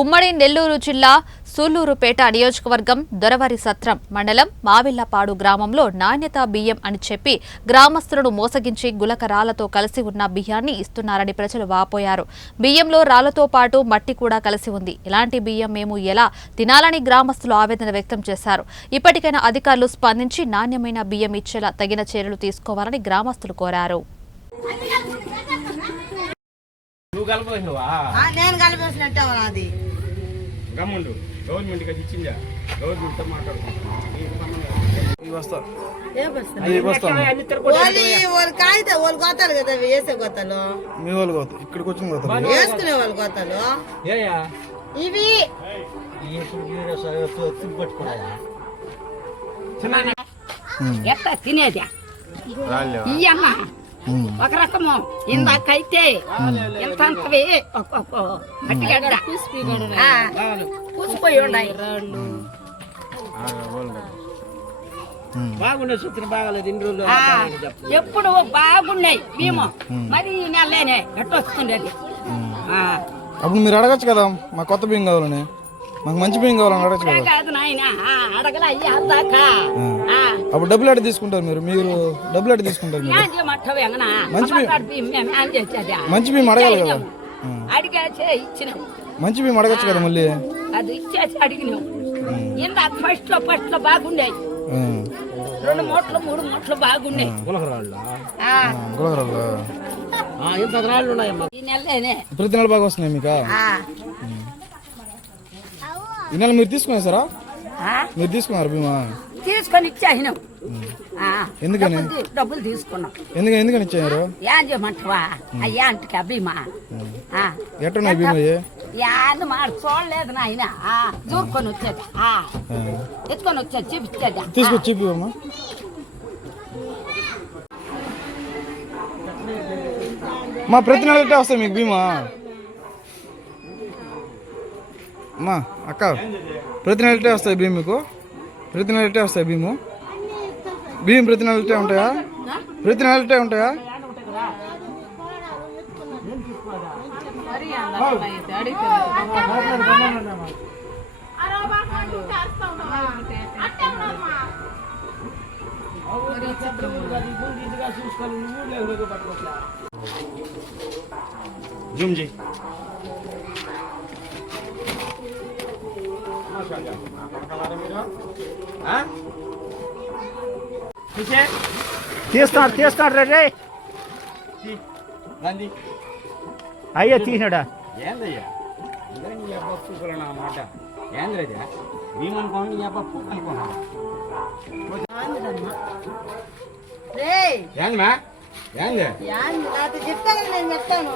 ఉమ్మడి నెల్లూరు జిల్లా సూళ్లూరుపేట నియోజకవర్గం దొరవరి సత్రం మండలం మావిళ్లపాడు గ్రామంలో నాణ్యతా బియ్యం అని చెప్పి గ్రామస్తులను మోసగించి గులకరాలతో కలిసి ఉన్న బియ్యాన్ని ఇస్తున్నారని ప్రజలు వాపోయారు. బియ్యంలో రాళ్లతో పాటు మట్టి కూడా కలిసి ఉంది. ఇలాంటి బియ్యం మేము ఎలా తినాలని గ్రామస్తులు ఆవేదన వ్యక్తం చేశారు. ఇప్పటికైనా అధికారులు స్పందించి నాణ్యమైన బియ్యం ఇచ్చేలా తగిన చర్యలు తీసుకోవాలని గ్రామస్తులు కోరారు. ఇక్కడికి వచ్చిన వేసుకునే వాళ్ళు గోతాలు ఇవి ఎట్లా తినేది ఇయ్యమ్మ ఒక రకము ఇందాకైతే ఎంత మట్టిగడ్డ పూసిపోయి ఉన్నాయి. ఎప్పుడు బాగున్నాయి మేము మరి ఈ నెలనే ఎట్టొస్తుండేది. అప్పుడు మీరు అడగచ్చు కదా, మా కొత్త బియ్యం కావాలని, మాకు మంచి బియ్యం కావాలని అడగచ్చు కదా. అప్పుడు డబ్బులు ఎట్లా తీసుకుంటారు మీరు? మీరు డబ్బులు ఎట్లా తీసుకుంటారు? మంచి బియ్యం అడగాలి కదా. మంచి బియ్యం అడగచ్చు కదా. మళ్ళీ అది ఇచ్చేసి అడిగినాం. ఫస్ట్ లో బాగుండేవి, 2 మూటలు 3 మూటలు బాగున్నాయి. ప్రతి నెల బాగా వస్తున్నాయి మీకు? ఈ నెల మీరు తీసుకున్నారు సారా? మీరు తీసుకున్నారు బీమా? తీసుకొని ఇచ్చేసినాం. ఎందుకని డబ్బులు తీసుకున్నాం? ఎందుకని ఇచ్చారు? ఏం చేయమంటావా అయ్యా అంటకా బీమా ఎట్టున్నాయి బీమా? యాన్ని మాట చూడలేదు నాయన. దూరుకొని వచ్చేది, ఎత్తుకొని వచ్చేది, చూపించేది. తీసుకొచ్చి చూపిమ్మా. మా ప్రతి నెల ఎట్లా వస్తాయి మీకు బీమా? అమ్మా అక్క, ప్రతి నెల ఎట్లా వస్తాయి బియ్యం మీకు? ప్రతి నెల ఎట్లా వస్తాయి బియ్యం? బియ్యం ప్రతి నెల ఎట్లా ఉంటాయా? ప్రతి నెల ఎట్లా ఉంటాయా? జూమ్జీ తీస్తాడు రే అయ్యా తీసినాడా? ఏందయ్యా నీ అబ్బా పూకులన్నా మాట ఏంద్రది? మేమనుకోండి నీ అబ్బా పూకు అనుకున్నా. ఏందమ్మా? ఏంది చెప్తాను, నేను చెప్తాను.